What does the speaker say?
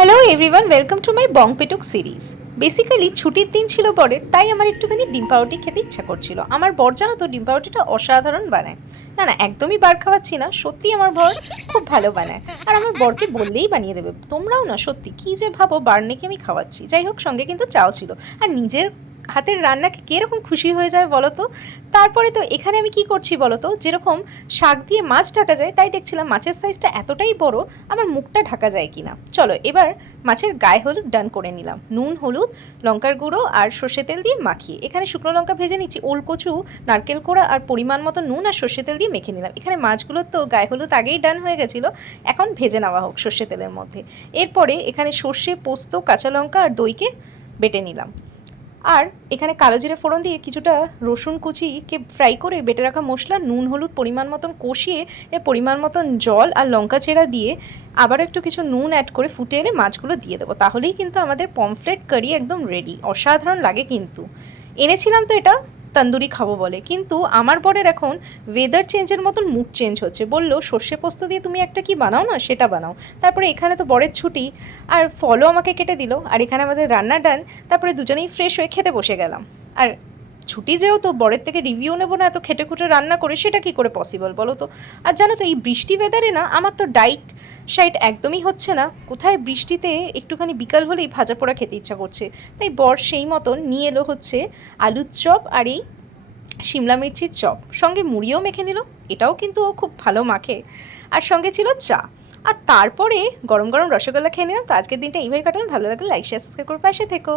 Hello everyone, welcome to my Bong Petuk series. Basically ছুটির দিন ছিল বরের, তাই আমার একটুখানি ডিম পাউরুটি খেতে ইচ্ছা করছিল। আমার বর জানো তো ডিম পাউরুটিটা অসাধারণ বানায়। না না, একদমই বার খাওয়াচ্ছি না, সত্যি আমার বর খুব ভালো বানায়। আর আমার বরকে বললেই বানিয়ে দেবে। তোমরাও না, সত্যি কী যে ভাবো বার নাকি আমি খাওয়াচ্ছি। যাই হোক, সঙ্গে কিন্তু চাও ছিল। আর নিজের হাতের রান্নাকে কীরকম খুশি হয়ে যায় বলো তো। তারপরে তো এখানে আমি কি করছি বলো তো, যেরকম শাক দিয়ে মাছ ঢাকা যায়, তাই দেখছিলাম মাছের সাইজটা এতটাই বড়, আমার মুখটা ঢাকা যায় কিনা। চলো এবার মাছের গায়ে হলুদ ডান করে নিলাম, নুন হলুদ লঙ্কার গুঁড়ো আর সর্ষে তেল দিয়ে মাখিয়ে এখানে শুকনো লঙ্কা ভেজে নিচ্ছি, ওলকচু নারকেল কোড়া আর পরিমাণ মতো নুন আর সর্ষে তেল দিয়ে মেখে নিলাম। এখানে মাছগুলোর তো গায়ে হলুদ আগেই ডান হয়ে গেছিলো, এখন ভেজে নেওয়া হোক সর্ষে তেলের মধ্যে। এরপরে এখানে সর্ষে, পোস্ত, কাঁচা লঙ্কা আর দইকে বেটে নিলাম। আর এখানে কালো জিরে ফোড়ন দিয়ে কিছুটা রসুন কুচিকে ফ্রাই করে বেটে রাখা মশলা, নুন হলুদ পরিমাণ মতন কষিয়ে পরিমাণ মতন জল আর লঙ্কা চেরা দিয়ে আবারও একটু কিছু নুন অ্যাড করে ফুটে এলে মাছগুলো দিয়ে দেবো। তাহলেই কিন্তু আমাদের পমফ্রেট কারি একদম রেডি। অসাধারণ লাগে কিন্তু। এনেছিলাম তো এটা তন্দুরি খাবো বলে, কিন্তু আমার বরের এখন ওয়েদার চেঞ্জের মতন মুড চেঞ্জ হচ্ছে। বললো সর্ষে পোস্ত দিয়ে তুমি একটা কি বানাও না, সেটা বানাও। তারপরে এখানে তো বরের ছুটি, আর ফলও আমাকে কেটে দিল, আর এখানে আমাদের রান্না ডান। তারপরে দুজনেই ফ্রেশ হয়ে খেতে বসে গেলাম। আর ছুটি যেহেতু, বরের থেকে রিভিউ নেবো না এত খেটে খুঁটে রান্না করে, সেটা কি করে পসিবল বলো তো। আর জানো তো এই বৃষ্টি ওয়েদারে না আমার তো ডাইট শাইট একদমই হচ্ছে না। কোথায় বৃষ্টিতে একটুখানি বিকাল হলেই ভাজা পোড়া খেতে ইচ্ছা করছে। তাই বর সেই মতন নিয়ে এলো হচ্ছে আলুর চপ আর এই শিমলা মির্চির চপ, সঙ্গে মুড়িও মেখে নিল। এটাও কিন্তু ও খুব ভালো মাখে। আর সঙ্গে ছিল চা। আর তারপরে গরম গরম রসগোল্লা খেয়ে নিলাম। তো আজকের দিনটা এইভাবে কাটালাম। ভালো লাগলে লাইক শেয়ার সাবস্ক্রাইব করে পাশে থেকো।